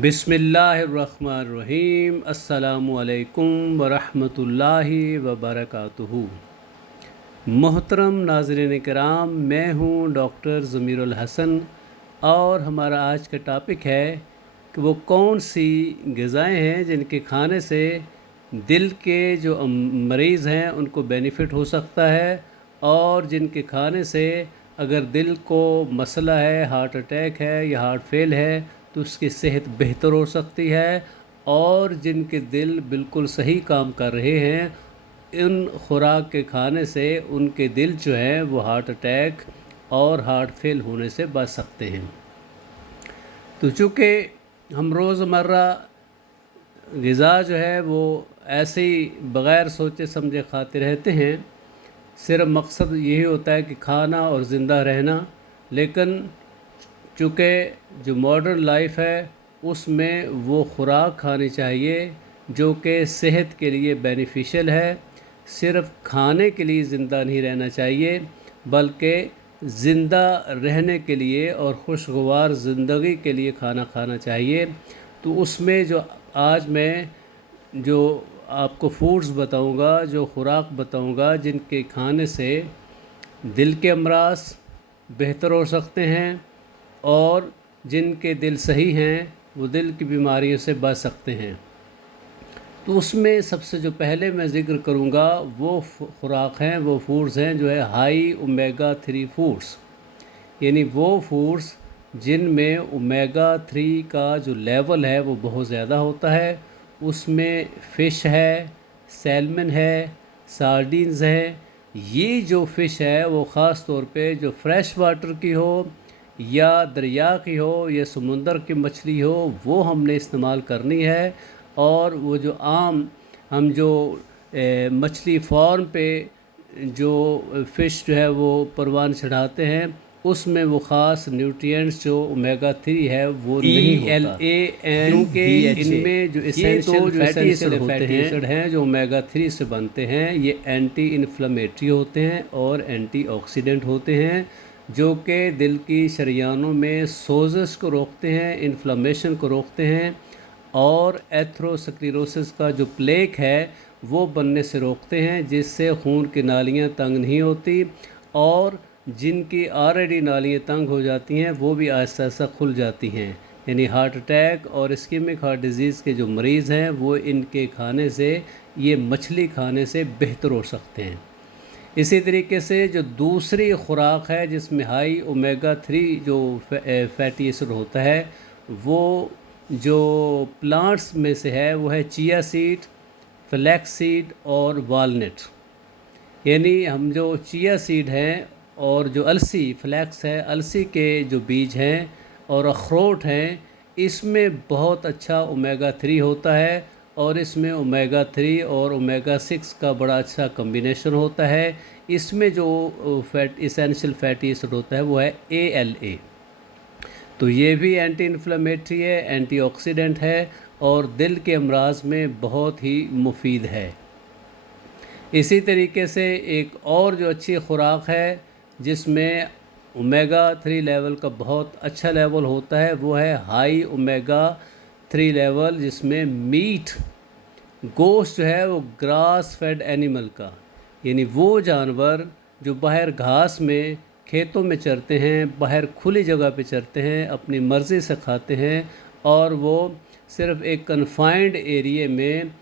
बिस्मिल्लाहिर्रहमानिर्रहीम। अस्सलामुअलैकुम वरहमतुल्लाहि वबरकातुहू। मोहतरम नाज़रीन किराम, मैं हूँ डॉक्टर ज़मीरुल हसन और हमारा आज का टॉपिक है कि वो कौन सी ग़िज़ाएँ हैं जिनके खाने से दिल के जो मरीज़ हैं उनको बेनिफिट हो सकता है, और जिनके खाने से अगर दिल को मसला है, हार्ट अटैक है या हार्ट फेल है तो उसकी सेहत बेहतर हो सकती है, और जिनके दिल बिल्कुल सही काम कर रहे हैं इन खुराक के खाने से उनके दिल जो हैं वो हार्ट अटैक और हार्ट फेल होने से बच सकते हैं। तो चूँकि हम रोज़मर्रा ग़िज़ा जो है वो ऐसे ही बग़ैर सोचे समझे खाते रहते हैं, सिर्फ मकसद यही होता है कि खाना और ज़िंदा रहना, लेकिन चूँकि जो मॉडर्न लाइफ है उसमें वो खुराक खानी चाहिए जो कि सेहत के लिए बेनिफिशियल है। सिर्फ खाने के लिए ज़िंदा नहीं रहना चाहिए बल्कि ज़िंदा रहने के लिए और खुशगवार ज़िंदगी के लिए खाना खाना चाहिए। तो उसमें जो आज मैं जो आपको फूड्स बताऊंगा, जो खुराक बताऊंगा जिनके खाने से दिल के अमराज बेहतर हो सकते हैं और जिनके दिल सही हैं वो दिल की बीमारियों से बच सकते हैं। तो उसमें सबसे जो पहले मैं ज़िक्र करूंगा वो खुराक हैं, वो फूड्स हैं जो है हाई ओमेगा 3 फूड्स, यानी वो फूड्स जिनमें ओमेगा 3 का जो लेवल है वो बहुत ज़्यादा होता है। उसमें फ़िश है, सैल्मन है, सार्डिन्स हैं। ये जो फ़िश है वो ख़ास तौर पे जो फ्रेश वाटर की हो या दरिया की हो या समुंदर की मछली हो वो हमने इस्तेमाल करनी है। और वो जो आम हम जो मछली फार्म पे जो फ़िश जो है वो परवान चढ़ाते हैं उसमें वो ख़ास न्यूट्रिएंट्स जो ओमेगा 3 है वो नहीं होता, क्योंकि इनमें जो एसेंशियल फैटी एसिड हैं जो ओमेगा 3 से बनते हैं ये एंटी इन्फ्लेमेटरी होते हैं और एंटी ऑक्सीडेंट होते हैं जो कि दिल की शरियानों में सोजस को रोकते हैं, इन्फ्लेमेशन को रोकते हैं और एथेरोस्क्लेरोसिस का जो प्लेक है वो बनने से रोकते हैं, जिससे खून की नालियाँ तंग नहीं होती और जिनकी ऑलरेडी नालियाँ तंग हो जाती हैं वो भी आहिस्ता आहिस्ता खुल जाती हैं। यानी हार्ट अटैक और इस्केमिक हार्ट डिज़ीज़ के जो मरीज़ हैं वो इनके खाने से, ये मछली खाने से बेहतर हो सकते हैं। इसी तरीके से जो दूसरी खुराक है जिसमें हाई ओमेगा 3 जो फैटी एसिड होता है वो जो प्लांट्स में से है वो है चिया सीड, फ्लैक्स सीड और वालनट। यानी हम जो चिया सीड हैं और जो अलसी फ्लैक्स है, अलसी के जो बीज हैं और अखरोट हैं, इसमें बहुत अच्छा ओमेगा 3 होता है और इसमें ओमेगा 3 और ओमेगा 6 का बड़ा अच्छा कम्बिनेशन होता है। इसमें जो एसेंशियल फैटी एसिड होता है वो है ALA। तो ये भी एंटी इन्फ्लेमेटरी है, एंटी ऑक्सीडेंट है और दिल के अमराज में बहुत ही मुफीद है। इसी तरीके से एक और जो अच्छी खुराक है जिसमें ओमेगा 3 लेवल का बहुत अच्छा लेवल होता है वो है हाई ओमेगा 3 लेवल, जिसमें मीट गोश्त जो है वो ग्रास फेड एनिमल का, यानी वो जानवर जो बाहर घास में खेतों में चरते हैं, बाहर खुली जगह पे चरते हैं, अपनी मर्ज़ी से खाते हैं और वो सिर्फ़ एक कन्फाइंड एरिया में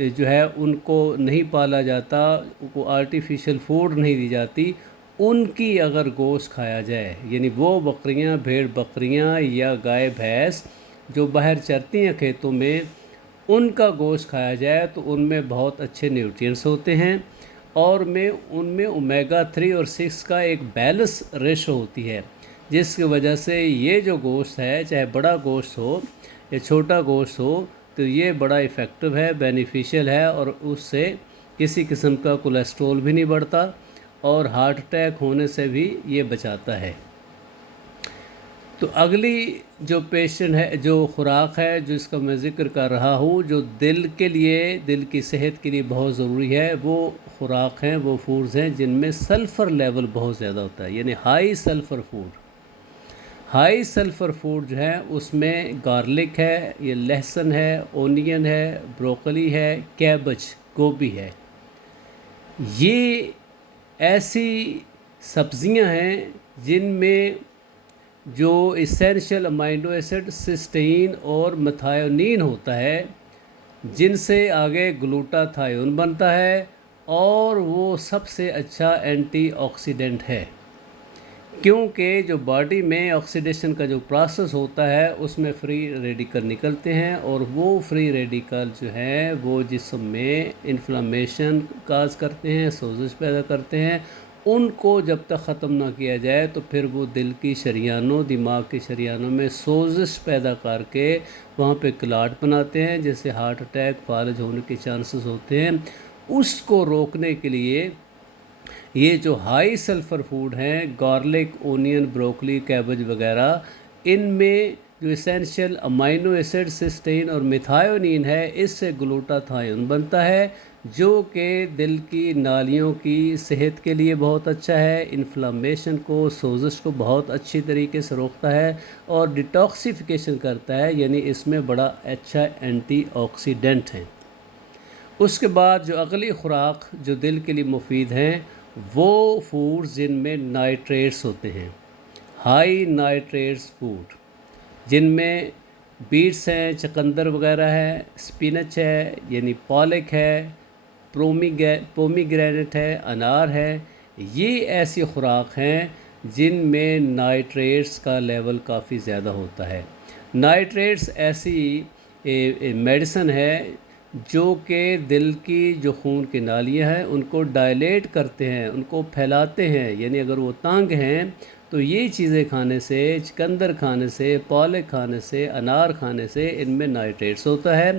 जो है उनको नहीं पाला जाता, उनको आर्टिफिशियल फूड नहीं दी जाती, उनकी अगर गोश्त खाया जाए, यानी वो बकरियां, भेड़ बकरियां या गाय भैंस जो बाहर चरती हैं खेतों में, उनका गोश्त खाया जाए तो उनमें बहुत अच्छे न्यूट्रिएंट्स होते हैं और उनमें ओमेगा 3 और 6 का एक बैलेंस रेशो होती है, जिसकी वजह से ये जो गोश्त है चाहे बड़ा गोश्त हो या छोटा गोश्त हो तो ये बड़ा इफ़ेक्टिव है, बेनिफिशियल है और उससे किसी किस्म का कोलेस्ट्रॉल भी नहीं बढ़ता और हार्ट अटैक होने से भी ये बचाता है। तो अगली जो पेशेंट है, जो खुराक है जिसका मैं ज़िक्र कर रहा हूँ, जो दिल के लिए, दिल की सेहत के लिए बहुत ज़रूरी है, वो खुराक हैं, वो फूड्स हैं जिनमें सल्फ़र लेवल बहुत ज़्यादा होता है, यानी high sulphur food. High sulphur food जो है उसमें गार्लिक है, ये लहसुन है, ओनियन है, ब्रोकली है, कैबेज गोभी है। ये ऐसी सब्ज़ियां हैं जिनमें जो इसेंशियल अमाइनो एसिड सिस्टीन और मेथियोनीन होता है, जिनसे आगे ग्लूटाथायोन बनता है और वो सबसे अच्छा एंटीऑक्सीडेंट है, क्योंकि जो बॉडी में ऑक्सीडेशन का जो प्रोसेस होता है उसमें फ्री रेडिकल निकलते हैं और वो फ्री रेडिकल जो है वो जिस्म में इन्फ्लामेशन काज करते हैं, सोजिश पैदा करते हैं। उनको जब तक ख़त्म ना किया जाए तो फिर वो दिल की शरियानों, दिमाग की शरियानों में सोजिश पैदा करके वहाँ पे क्लॉट बनाते हैं, जिससे हार्ट अटैक, फालज होने के चांसेस होते हैं। उसको रोकने के लिए ये जो हाई सल्फ़र फूड हैं, गार्लिक, ओनियन, ब्रोकली, कैबेज वगैरह, इनमें जो इसेंशियल अमाइनो एसिड सिस्टीन और मेथियोनीन है, इससे ग्लूटाथायोन बनता है, जो कि दिल की नालियों की सेहत के लिए बहुत अच्छा है, इन्फ्लामेशन को, सोजिश को बहुत अच्छी तरीके से रोकता है और डिटॉक्सिफिकेशन करता है, यानी इसमें बड़ा अच्छा एंटीऑक्सीडेंट है। उसके बाद जो अगली खुराक जो दिल के लिए मुफीद हैं वो फूड्स जिनमें नाइट्रेट्स होते हैं, हाई नाइट्रेट्स फूड, जिनमें बीट्स हैं, चकंदर वगैरह है, स्पिनच है यानी पालक है, पोमीग्रेनेट है, अनार है। ये ऐसी खुराक हैं जिनमें नाइट्रेट्स का लेवल काफ़ी ज़्यादा होता है। नाइट्रेट्स ऐसी मेडिसिन है जो कि दिल की जो खून की नालियाँ हैं उनको डायलेट करते हैं, उनको फैलाते हैं। यानी अगर वो तंग हैं तो ये चीज़ें खाने से, चुकंदर खाने से, पालक खाने से, अनार खाने से इनमें नाइट्रेट्स होता है,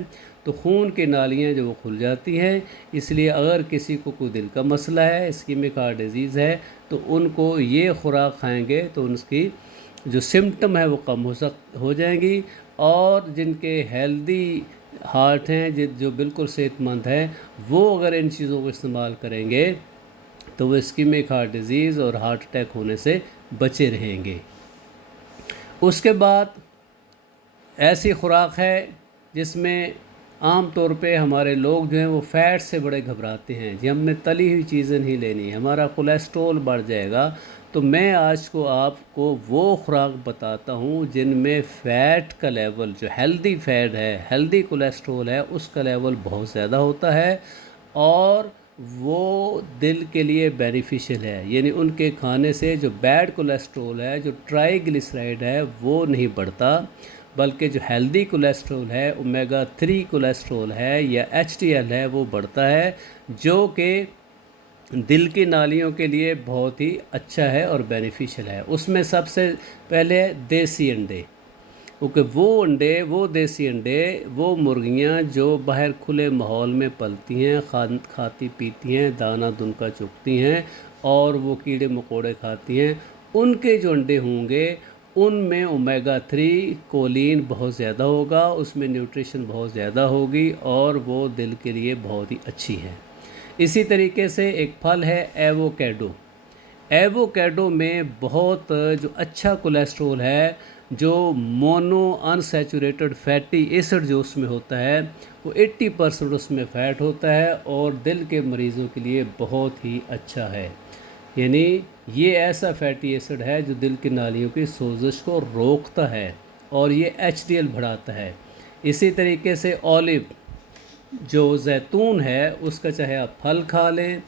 तो खून की नालियाँ जो वो खुल जाती हैं। इसलिए अगर किसी को कोई दिल का मसला है, इस्कीमिक हार्ट डिजीज़ है, तो उनको ये खुराक खाएंगे तो उनकी जो सिम्टम है वो कम हो जाएंगी। और जिनके हेल्दी हार्ट हैं, जो बिल्कुल सेहतमंद हैं, वो अगर इन चीज़ों को इस्तेमाल करेंगे तो वो इस्कीमिक हार्ट डिज़ीज़ और हार्ट अटैक होने से बचे रहेंगे। उसके बाद ऐसी खुराक है जिसमें आम तौर पे हमारे लोग जो हैं वो फ़ैट से बड़े घबराते हैं, जी हमने तली हुई चीज़ें नहीं लेनी, हमारा कोलेस्ट्रॉल बढ़ जाएगा। तो मैं आज को आपको वो खुराक बताता हूँ जिनमें फ़ैट का लेवल, जो हेल्दी फ़ैट है, हेल्दी कोलेस्ट्रॉल है, उसका लेवल बहुत ज़्यादा होता है और वो दिल के लिए बेनिफिशियल है। यानी उनके खाने से जो बैड कोलेस्ट्रॉल है, जो ट्राइग्लिसराइड है, वो नहीं बढ़ता, बल्कि जो हेल्दी कोलेस्ट्रॉल है, ओमेगा 3 कोलेस्ट्रॉल है या HDL है, वो बढ़ता है, जो कि दिल की नालियों के लिए बहुत ही अच्छा है और बेनिफिशियल है। उसमें सबसे पहले देसी अंडे, क्योंकि वो देसी अंडे, वो मुर्गियां जो बाहर खुले माहौल में पलती हैं, खाती पीती हैं, दाना दुनका चुगती हैं और वो कीड़े मकोड़े खाती हैं, उनके जो अंडे होंगे उनमें ओमेगा 3 कोलिन बहुत ज़्यादा होगा, उसमें न्यूट्रिशन बहुत ज़्यादा होगी और वो दिल के लिए बहुत ही अच्छी है। इसी तरीके से एक फल है एवोकेडो। एवोकेडो में बहुत जो अच्छा कोलेस्ट्रॉल है, जो मोनो अनसैचुरेटेड फैटी एसिड जो उसमें होता है, वो 80% उसमें फ़ैट होता है और दिल के मरीज़ों के लिए बहुत ही अच्छा है। यानी ये ऐसा फैटी एसिड है जो दिल की नालियों की सोजिश को रोकता है और ये HDL बढ़ाता है। इसी तरीके से ऑलिव, जो जैतून है, उसका चाहे आप फल खा लें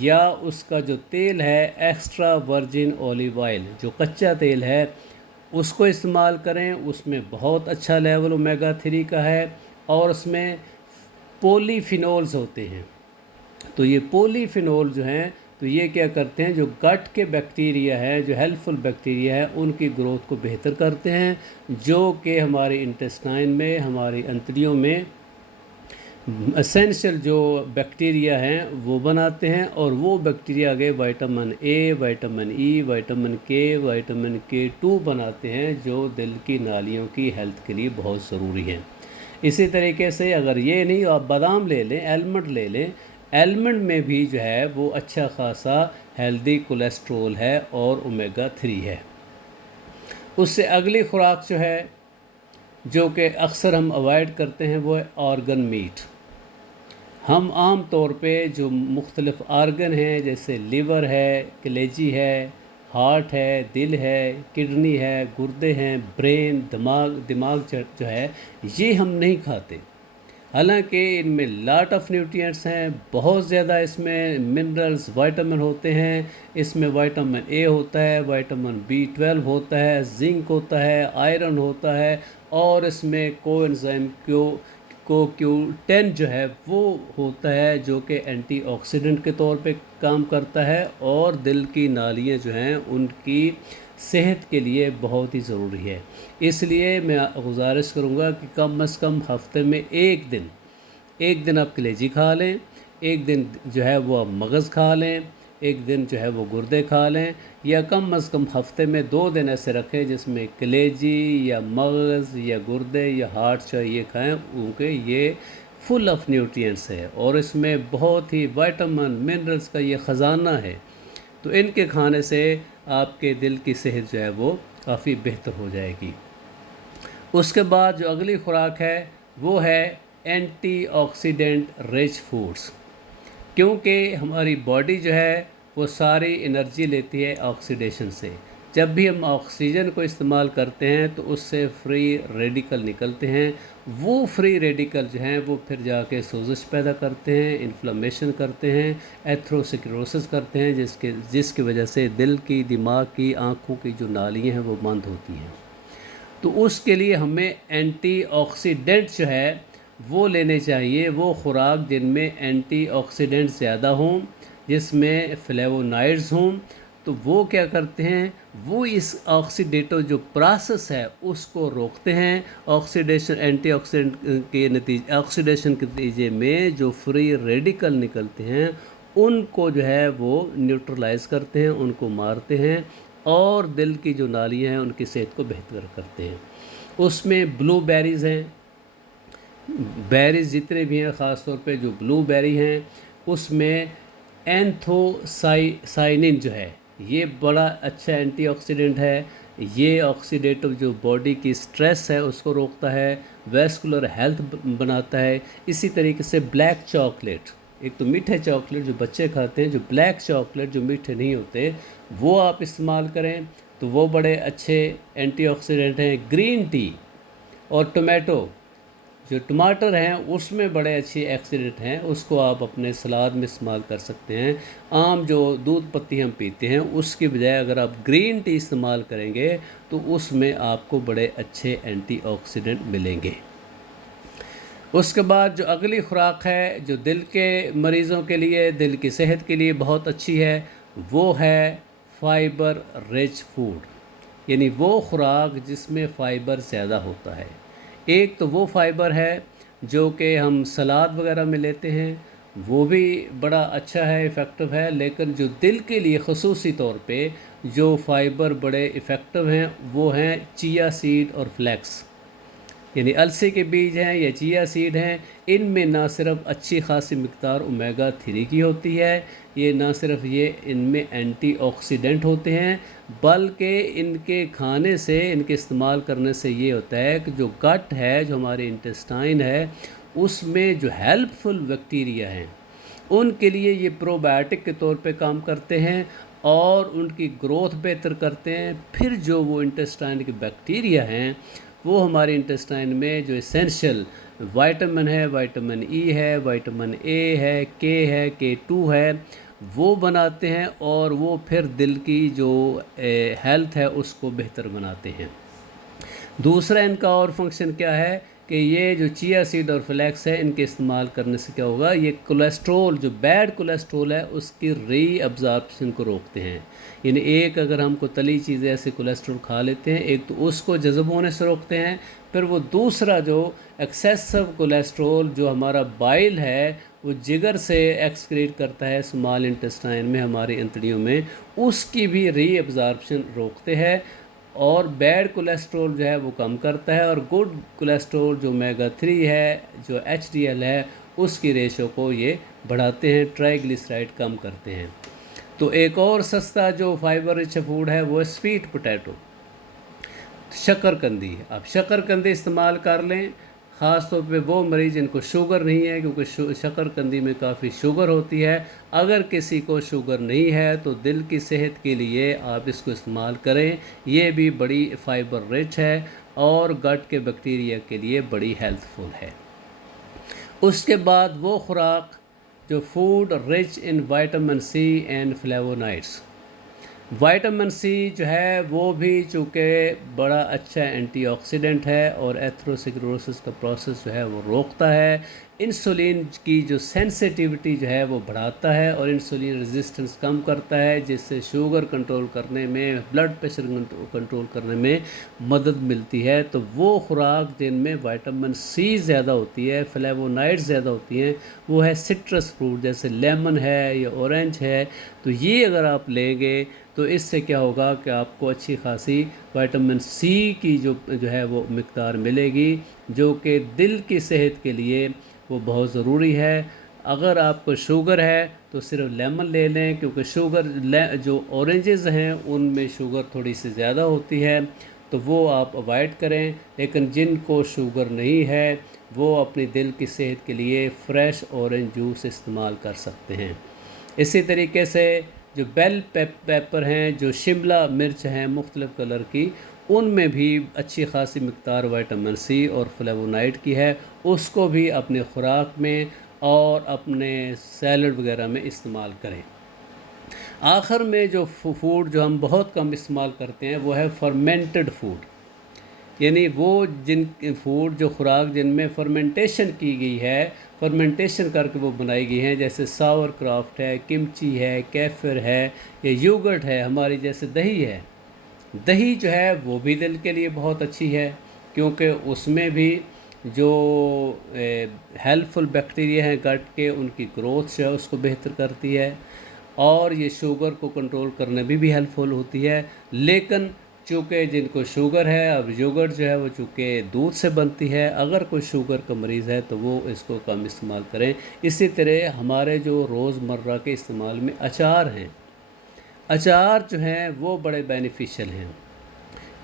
या उसका जो तेल है, एक्स्ट्रा वर्जिन ऑलिव ऑयल, जो कच्चा तेल है, उसको इस्तेमाल करें। उसमें बहुत अच्छा लेवल ओमेगा 3 का है और उसमें पॉलीफिनोल्स होते हैं। तो ये पॉलीफिनोल जो हैं, तो ये क्या करते हैं, जो गट के बैक्टीरिया हैं, जो हेल्पफुल बैक्टीरिया हैं, उनकी ग्रोथ को बेहतर करते हैं, जो कि हमारे इंटेस्टाइन में, हमारी अंतड़ियों में एसेंशियल जो बैक्टीरिया हैं वो बनाते हैं और वो बैक्टीरिया आगे vitamin A, vitamin E, vitamin के, विटामिन K2 बनाते हैं, जो दिल की नालियों की हेल्थ के लिए बहुत ज़रूरी हैं। इसी तरीके से अगर ये नहीं, आप बादाम ले लें, आलमंड ले लें, आलमंड में भी जो है वो अच्छा खासा हेल्दी कोलेस्ट्रॉल है और ओमेगा 3 है। उससे अगली खुराक जो है, जो कि अक्सर हम अवॉइड करते हैं, वो है ऑर्गन मीट। हम आम तौर पे जो मुख्तलिफ़ आर्गन हैं, जैसे लिवर है, कलेजी है, हार्ट है, दिल है, किडनी है, गुर्दे हैं, ब्रेन, दिमाग जो है, ये हम नहीं खाते। हालांकि इनमें लॉट ऑफ न्यूट्रिएंट्स हैं, बहुत ज़्यादा इसमें मिनरल्स, विटामिन होते हैं। इसमें विटामिन ए होता है, विटामिन B12 होता है, जिंक होता है, आयरन होता है, और इसमें कोएंजाइम CoQ10 जो है वो होता है, जो कि एंटीऑक्सीडेंट के तौर पे काम करता है और दिल की नालियाँ जो हैं उनकी सेहत के लिए बहुत ही ज़रूरी है। इसलिए मैं गुजारिश करूँगा कि कम से कम हफ्ते में एक दिन आप कलेजी खा लें, एक दिन जो है वो आप मगज़ खा लें, एक दिन जो है वो गुर्दे खा लें, या कम से कम हफ्ते में 2 दिन ऐसे रखें जिसमें कलेजी या मगज़ या गुर्दे या हार्ट चाहिए खाएँ, क्योंकि ये फुल ऑफ न्यूट्रिएंट्स है और इसमें बहुत ही विटामिन मिनरल्स का ये ख़जाना है। तो इनके खाने से आपके दिल की सेहत जो है वो काफ़ी बेहतर हो जाएगी। उसके बाद जो अगली खुराक है वो है एंटीऑक्सीडेंट रिच फूड्स, क्योंकि हमारी बॉडी जो है वो सारी एनर्जी लेती है ऑक्सीडेशन से। जब भी हम ऑक्सीजन को इस्तेमाल करते हैं तो उससे फ्री रेडिकल निकलते हैं। वो फ्री रेडिकल जो हैं वो फिर जाके सोजिश पैदा करते हैं, इन्फ्लेमेशन करते हैं, एथेरोस्क्लेरोसिस करते हैं, जिसकी वजह से दिल की, दिमाग की, आँखों की जो नालियाँ हैं वो बंद होती हैं। तो उसके लिए हमें एंटीऑक्सीडेंट जो है वो लेने चाहिए, वो खुराक जिनमें एंटीऑक्सीडेंट ज़्यादा हों, जिसमें फ्लेवोनॉइड्स हों। तो वो क्या करते हैं, वो इस ऑक्सीडेटिव जो प्रोसेस है उसको रोकते हैं। ऑक्सीडेशन के नतीजे में जो फ्री रेडिकल निकलते हैं उनको जो है वो न्यूट्रलाइज करते हैं, उनको मारते हैं और दिल की जो नालियाँ हैं उनकी सेहत को बेहतर करते हैं। उसमें ब्लू बेरीज़ हैं, बेरीज़ जितने भी हैं, ख़ास तौर पे जो ब्लू बेरी हैं उसमें एंथोसाइनिन जो है ये बड़ा अच्छा एंटीऑक्सीडेंट है। ये ऑक्सीडेटिव जो बॉडी की स्ट्रेस है उसको रोकता है, वैस्कुलर हेल्थ बनाता है। इसी तरीके से ब्लैक चॉकलेट, एक तो मीठे चॉकलेट जो बच्चे खाते हैं, जो ब्लैक चॉकलेट जो मीठे नहीं होते वो आप इस्तेमाल करें तो वो बड़े अच्छे एंटीऑक्सीडेंट हैं। ग्रीन टी और टोमेटो, जो टमाटर हैं उसमें बड़े अच्छे एक्सीडेंट हैं, उसको आप अपने सलाद में इस्तेमाल कर सकते हैं। आम जो दूध पत्ती हम पीते हैं उसकी बजाय अगर आप ग्रीन टी इस्तेमाल करेंगे तो उसमें आपको बड़े अच्छे एंटीऑक्सीडेंट मिलेंगे। उसके बाद जो अगली खुराक है जो दिल के मरीज़ों के लिए, दिल की सेहत के लिए बहुत अच्छी है, वो है फ़ाइबर रिच फूड, यानी वो खुराक जिसमें फ़ाइबर ज़्यादा होता है। एक तो वो फ़ाइबर है जो कि हम सलाद वगैरह में लेते हैं, वो भी बड़ा अच्छा है, इफ़ेक्टिव है। लेकिन जो दिल के लिए ख़ुसूसी तौर पे जो फ़ाइबर बड़े इफ़ेक्टिव हैं वो हैं चिया सीड और फ्लैक्स, यानी अलसी के बीज हैं या चिया सीड हैं। इनमें ना सिर्फ अच्छी खासी मिक़दार ओमेगा 3 की होती है, ये ना सिर्फ ये इनमें एंटीऑक्सीडेंट होते हैं, बल्कि इनके खाने से, इनके इस्तेमाल करने से ये होता है कि जो गट है, जो हमारे इंटेस्टाइन है, उसमें जो हेल्पफुल बैक्टीरिया हैं उनके लिए ये प्रोबायोटिक के तौर पे काम करते हैं और उनकी ग्रोथ बेहतर करते हैं। फिर जो वो इंटेस्टाइन के बैक्टीरिया हैं वो हमारे इंटेस्टाइन में जो एसेंशियल विटामिन है, विटामिन ई है, विटामिन ए है, के है, K2 है, वो बनाते हैं और वो फिर दिल की जो हेल्थ है उसको बेहतर बनाते हैं। दूसरा इनका और फंक्शन क्या है कि ये जो चिया सीड और फ्लैक्स है इनके इस्तेमाल करने से क्या होगा, ये कोलेस्ट्रोल, जो बैड कोलेस्ट्रोल है उसकी री अब्ज़ॉर्प्शन को रोकते हैं। यानी एक अगर हमको तली चीज़ें ऐसे कोलेस्ट्रोल खा लेते हैं, एक तो उसको जज़ब होने से रोकते हैं, फिर वो दूसरा जो एक्सेसिव कोलेस्ट्रोल जो हमारा बाइल है वो जिगर से एक्सक्रीट करता है स्मॉल इंटेस्टाइन में, हमारी अंतड़ियों में, उसकी भी री अब्ज़ॉर्प्शन रोकते हैं और बैड कोलेस्ट्रोल जो है वो कम करता है। और गुड कोलेस्ट्रोल जो ओमेगा 3 है, जो HDL है, उसकी रेशो को ये बढ़ाते हैं, ट्राइग्लिसराइड कम करते हैं। तो एक और सस्ता जो फाइबर रिच फूड है वो स्वीट पोटैटो। शकरकंदी, आप शकरकंदी इस्तेमाल कर लें। ख़ास तौर पे वो मरीज़ जिनको शुगर नहीं है, क्योंकि शकरकंदी में काफ़ी शुगर होती है। अगर किसी को शुगर नहीं है तो दिल की सेहत के लिए आप इसको इस्तेमाल करें। ये भी बड़ी फाइबर रिच है और गट के बैक्टीरिया के लिए बड़ी हेल्पफुल है। उसके बाद वो खुराक जो food rich in vitamin C and flavonoids. Vitamin C जो है वो भी चूँकि बड़ा अच्छा एंटीऑक्सीडेंट है और एथेरोस्क्लेरोसिस का प्रोसेस जो है वो रोकता है। इंसुलिन की जो सेंसिटिविटी जो है वो बढ़ाता है और इंसुलिन रेजिस्टेंस कम करता है, जिससे शुगर कंट्रोल करने में, ब्लड प्रेशर कंट्रोल करने में मदद मिलती है। तो वो खुराक जिनमें विटामिन सी ज़्यादा होती है, फ्लेवोनाइड्स ज़्यादा होती हैं, वो है सिट्रस फ्रूट, जैसे लेमन है या ऑरेंज है। तो ये अगर आप लेंगे तो इससे क्या होगा कि आपको अच्छी खासी विटामिन सी की जो है वो मिक़दार मिलेगी, जो कि दिल की सेहत के लिए वो बहुत ज़रूरी है। अगर आपको शुगर है तो सिर्फ लेमन ले लें, क्योंकि जो ऑरेंजेस हैं उनमें शुगर थोड़ी सी ज़्यादा होती है, तो वो आप अवॉइड करें। लेकिन जिनको शुगर नहीं है वो अपनी दिल की सेहत के लिए फ़्रेश ऑरेंज जूस इस्तेमाल कर सकते हैं। इसी तरीके से जो बेल पेपर हैं, जो शिमला मिर्च हैं मुख्तलिफ़ कलर की, उनमें भी अच्छी खासी मिक़दार विटामिन सी और फ्लेवोनाइड की है। उसको भी अपने खुराक में और अपने सैलड वगैरह में इस्तेमाल करें। आखिर में जो फूड जो हम बहुत कम इस्तेमाल करते हैं वो है फर्मेंटेड फूड, यानी वो फूड जो खुराक जिनमें फर्मेंटेशन की गई है, फर्मेंटेशन करके वो बनाई गई हैं, जैसे सावर क्राफ्ट है, किमची है, केफिर है या योगर्ट है, हमारी जैसे दही है। दही जो है वो भी दिल के लिए बहुत अच्छी है, क्योंकि उसमें भी जो हेल्पफुल बैक्टीरिया हैं गट के, उनकी ग्रोथ जो है उसको बेहतर करती है और ये शुगर को कंट्रोल करने में भी हेल्पफुल होती है। लेकिन चूँकि जिनको शुगर है, अब योगर्ट जो है वो चूँकि दूध से बनती है, अगर कोई शुगर का मरीज़ है तो वो इसको कम इस्तेमाल करें। इसी तरह हमारे जो रोज़मर्रा के इस्तेमाल में अचार हैं, अचार जो हैं वो बड़े बेनिफिशियल हैं,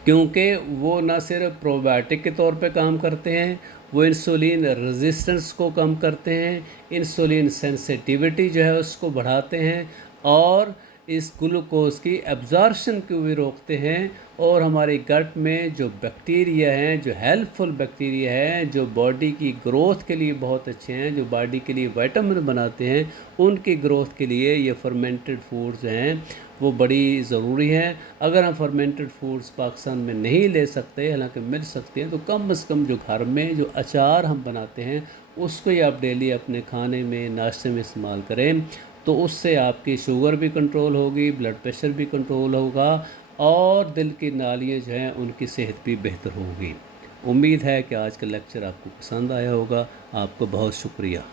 क्योंकि वो ना सिर्फ प्रोबायोटिक के तौर पे काम करते हैं, वो इंसुलिन रेजिस्टेंस को कम करते हैं, इंसुलिन सेंसिटिविटी जो है उसको बढ़ाते हैं और इस ग्लूकोज की एब्जॉर्प्शन को भी रोकते हैं। और हमारे गट में जो बैक्टीरिया हैं, जो हेल्पफुल बैक्टीरिया हैं, जो बॉडी की ग्रोथ के लिए बहुत अच्छे हैं, जो बॉडी के लिए विटामिन बनाते हैं, उनकी ग्रोथ के लिए ये फर्मेंटेड फूड्स हैं वो बड़ी ज़रूरी हैं। अगर हम फर्मेंटेड फूड्स पाकिस्तान में नहीं ले सकते, हालांकि मिल सकते हैं, तो कम से कम जो घर में जो अचार हम बनाते हैं उसको ही आप डेली अपने खाने में, नाश्ते में इस्तेमाल करें। तो उससे आपकी शुगर भी कंट्रोल होगी, ब्लड प्रेशर भी कंट्रोल होगा और दिल की नालियाँ जो हैं उनकी सेहत भी बेहतर होगी। उम्मीद है कि आज का लेक्चर आपको पसंद आया होगा। आपको बहुत शुक्रिया।